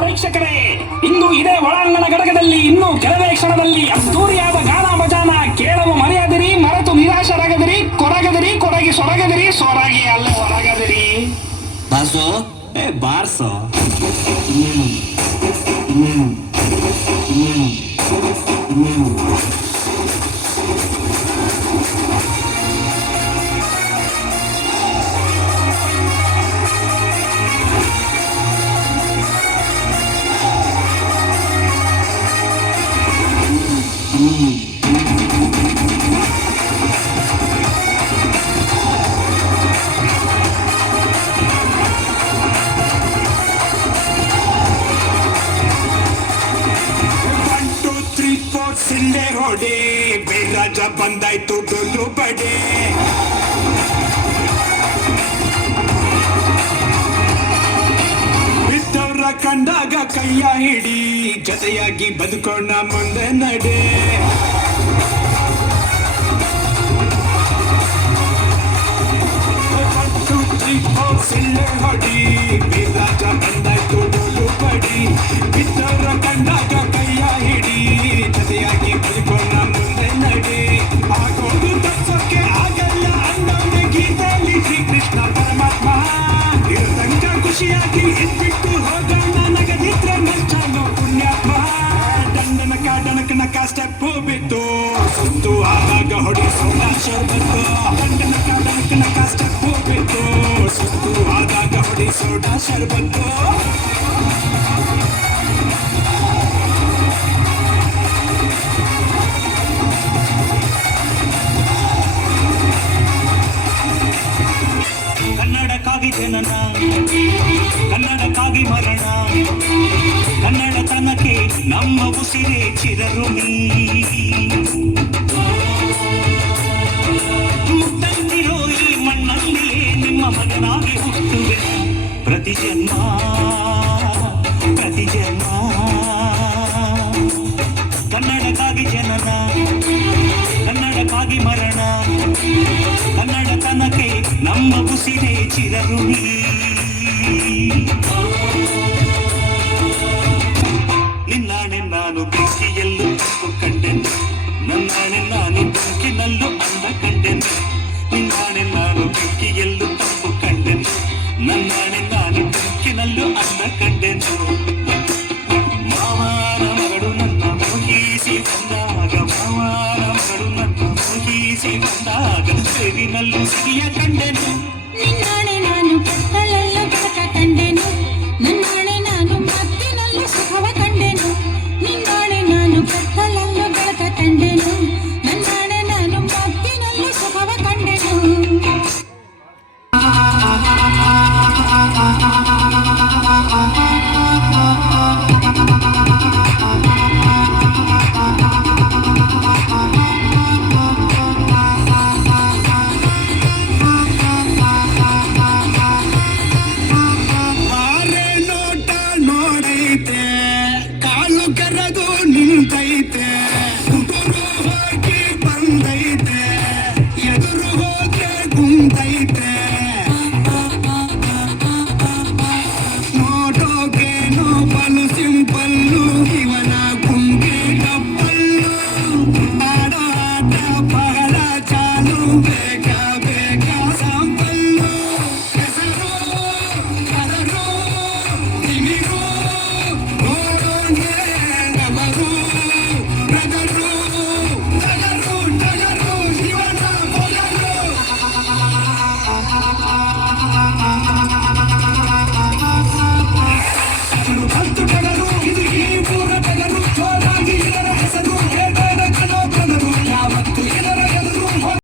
ಪ್ರೇಕ್ಷಕರೇ, ಇಂದು ಇದೇ ಒಳಾಂಗಣ ಘಟಕದಲ್ಲಿ ಇನ್ನೂ ಕೆಲವೇ ಕ್ಷಣದಲ್ಲಿ ಅದ್ದೂರಿಯಾದ ಗಾನ ಭಜಾನ ಕೇಳಲು ಮರೆಯದಿರಿ, ಮರೆತು ನಿರಾಶರಾಗದಿರಿ, ಕೊರಗದಿರಿ, ಕೊರಗಿ ಸೊರಗದಿರಿ, ಸೊರಗಿ ಅಲ್ಲೇ ಹೊರಗದಿರಿ. ಬಾಸು ಬಾರ್ಸೋ. ಸಿಳ್ಳೆ ಹೊಡೆ ಬೇರಾಜ ಬಂದಾಯ್ತು ಡೊಲ್ಲು ಬಡೆ. ಬಿದ್ದವ್ರ ಕಂಡಾಗ ಕೈಯ ಹಿಡಿ, ಜೊತೆಯಾಗಿ ಬದುಕೋಣ ಮುಂದೆ ನಡೆ. ಸಿಳ್ಳೆ ಹೊಡಿ ಬೇರಾಜ ಬಂದಾಯ್ತು ಡೊಲ್ಲು ಬಡಿ. ಬಿದ್ದವ್ರ ಕಂಡಾಗ ಕೈಯ ಹಿಡಿ, ಜೊತೆಯಾಗಿ ಬದುಕೋಣ ಮುಂದೆ ನಡೆ. ಆಗೋದು ತಪ್ಸೋಕೆ ಆಗಲ್ಲ ಅನ್ನೋದೇ ಗೀತೆಯಲ್ಲಿ ಶ್ರೀಕೃಷ್ಣ ಪರಮಾತ್ಮ. ಇರತಂಕ ಖುಷಿಯಾಗಿ ಇದ್ಬಿಟ್ಟು ಹೋಗೋಣ, ನಗದಿದ್ರೆ ನಷ್ಟನೋ ಪುಣ್ಯಾತ್ಮ. ದಂಡನಕ ಡಣಕನಕ ಸ್ಟೆಪ್ಪು ಬಿತ್ತು, ಸುತ್ತು ಆದಾಗ ಹೊಡಿಸೋಣ ಶರ್ಬತ್ತು. ದಂಡನಕ ಡಣಕನಕ ಸ್ಟೆಪ್ಪು ಬಿತ್ತು, ಸುತ್ತು ಆದಾಗ ಹೊಡಿಸೋಣ ಶರ್ಬತ್ತು. ಕನ್ನಡಕ್ಕಾಗಿ ಜನನ, ಕನ್ನಡಕ್ಕಾಗಿ ಮರಣ, ಕನ್ನಡತನಕ್ಕೆ ನಮ್ಮ ಉಸಿರೇ ಚಿರಋಣಿ. ಮುಟ್ಟಂತಿರೋ ಈ ಮಣ್ಣಲ್ಲಿಯೇ ನಿಮ್ಮ ಮಗನಾಗಿ ಹುಟ್ಟುವೆ ಪ್ರತಿ ಜನ್ಮ ಪ್ರತಿ ಜನ್ಮ. ಕನ್ನಡಕ್ಕಾಗಿ ಜನನ, ಕನ್ನಡಕ್ಕಾಗಿ ಮರಣ, ಕನ್ನಡತನಕ್ಕೆ ನಮ್ಮ ಉಸಿರೇ ಚಿರಋಣಿ. ನಿನ್ನಾಣೆ ನಾನು ಬೆಂಕಿಯಲ್ಲೂ ತಪ್ಪು ಕಂಡೆನು, ನನ್ನಾಣೆ ನಾನು ಬೆಂಕಿನಲ್ಲೂ ಅಂದ ಕಂಡೆನು. ನಿನ್ನಾಣೆ ನಾನು ಬೆಂಕಿಯಲ್ಲೂ ತಪ್ಪು ಕಂಡೆನು, ನನ್ನಾಣೆ ನಾನು ಬೆಂಕಿನಲ್ಲೂ ಅಂದ ಕಂಡೆನು. ಮಾವನ ಮಗಳು ನನ್ನ ಮೋಹಿಸಿ ಬಂದಾಗ, ಮಾವನ ಮಗಳು ನನ್ನ ಮೋಹಿಸಿ ಬಂದಾಗ, ಬೇರಿನಲ್ಲೂ ಸಿರಿಯ ಕಂಡೆನು.